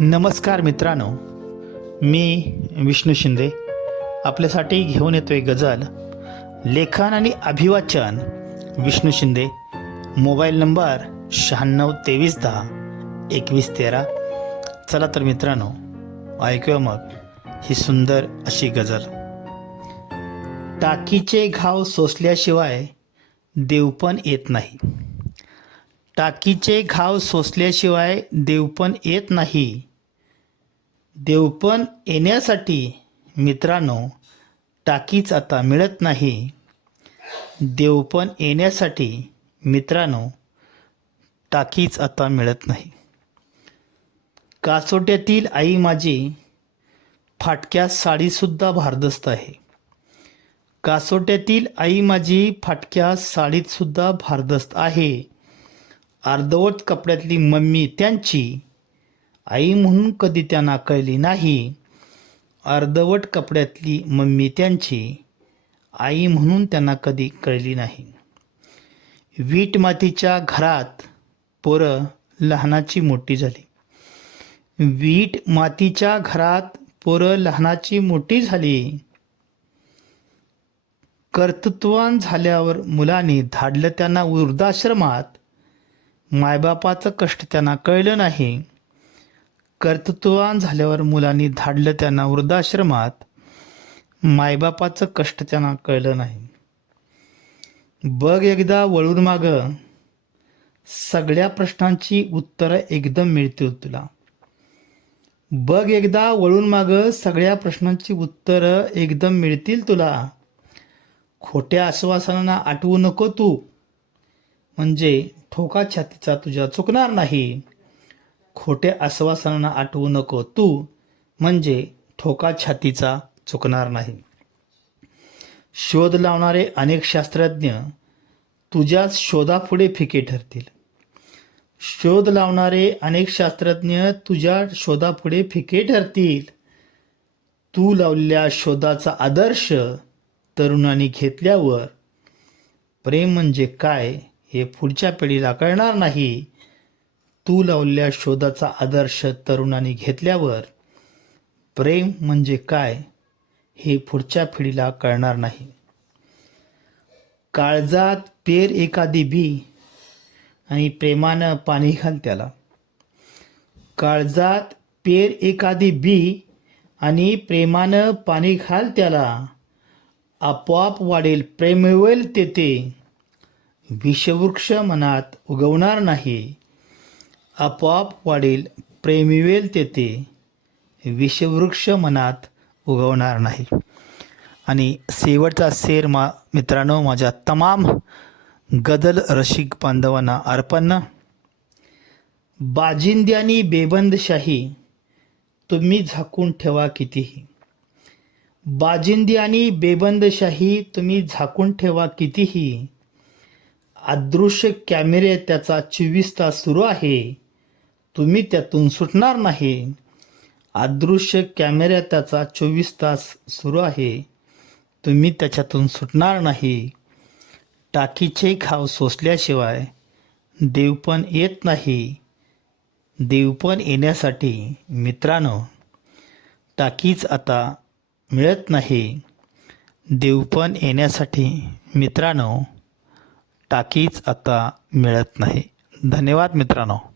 नमस्कार मित्रांनो, मी विष्णू शिंदे आपल्यासाठी घेऊन येतोय गझल. लेखन आणि अभिवाचन विष्णू शिंदे. Mobile number 9623102113. चला तर मित्रांनो, ऐकूया मग ही सुंदर अशी गझल. टाकीचे घाव सोसल्याशिवाय देव पण येत नाही. टाकीचे घाव सोसल्याशिवाय देव पण येत नाही. देवपण येण्यासाठी मित्रांनो टाकीच आता मिळत नाही. देवपण येण्यासाठी मित्रांनो टाकीच आता मिळत नाही. कासोट्यातील आई माझी फाटक्या साडीसुद्धा भारदस्त आहे. कासोट्यातील आई माझी फाटक्या साडीतसुद्धा भारदस्त आहे. अर्धवट कपड्यातली मम्मी त्यांची आई म्हणून कधी त्यांना कळली नाही. अर्धवट कपड्यातली मम्मी त्यांची आई म्हणून त्यांना कधी कळली नाही. वीट मातीच्या घरात पोरं लहानाची मोठी झाली. वीट मातीच्या घरात पोरं लहानाची मोठी झाली. कर्तृत्ववान झाल्यावर मुलांनी धाडलं त्यांना वृद्धाश्रमात. मायबापाचं कष्ट त्यांना कळलं नाही. कर्तृत्ववान झाल्यावर मुलांनी धाडलं त्यांना वृद्धाश्रमात. मायबापाचं कष्ट त्यांना कळलं नाही. बघ एकदा वळून मागं, सगळ्या प्रश्नांची उत्तरं एकदम मिळतील तुला. बघ एकदा वळून मागं, सगळ्या प्रश्नांची उत्तरं एकदम मिळतील तुला. खोट्या आश्वासनांना आठवू नको तू, म्हणजे ठोका छातीचा तुझ्या चुकणार नाही. खोट्या आश्वासनांना आठवू नको तू, म्हणजे ठोका छातीचा चुकणार नाही. शोध लावणारे अनेक शास्त्रज्ञ तुझ्याच शोधापुढे फिके ठरतील. शोध लावणारे अनेक शास्त्रज्ञ तुझ्या शोधापुढे फिके ठरतील. तू लावलेल्या शोधाचा आदर्श तरुणांनी घेतल्यावर प्रेम म्हणजे काय हे पुढच्या पिढीला कळणार नाही. तू लावलेल्या शोधाचा आदर्श तरुणांनी घेतल्यावर प्रेम म्हणजे काय हे पुढच्या पिढीला कळणार नाही. काळजात पेर एखादी बी आणि प्रेमानं पाणी घाल त्याला. काळजात पेर एखादी बी आणि प्रेमानं पाणी घाल त्याला. आपोआप वाढेल प्रेम मिळवेल तेथे, विषवृक्ष मनात उगवणार नाही. आपोआप वाढेल प्रेम मिळवेल तेथे, विषवृक्ष मनात उगवणार नाही. आणि शेवटचा शेर मित्रांनो माझ्या तमाम गझल रसिक बांधवांना अर्पण. बाजिंद्यानी बेबंदशाही तुम्ही झाकून ठेवा कितीही. बाजिंदी आणि बेबंदशाही तुम्ही झाकून ठेवा कितीही. अदृश्य कॅमेरे त्याचा 24 तास सुरू आहे, तुम्ही त्यातून सुटणार नाही. अदृश्य कॅमेरा त्याचा 24 तास सुरू आहे, तुम्ही त्याच्यातून सुटणार नाही. टाकीचे घाव सोसल्याशिवाय देवपण येत नाही. देवपण येण्यासाठी मित्रांनो टाकीच आता मिळत नाही. देवपण येण्यासाठी मित्रांनो टाकीच आता मिळत नाही. धन्यवाद मित्रांनो.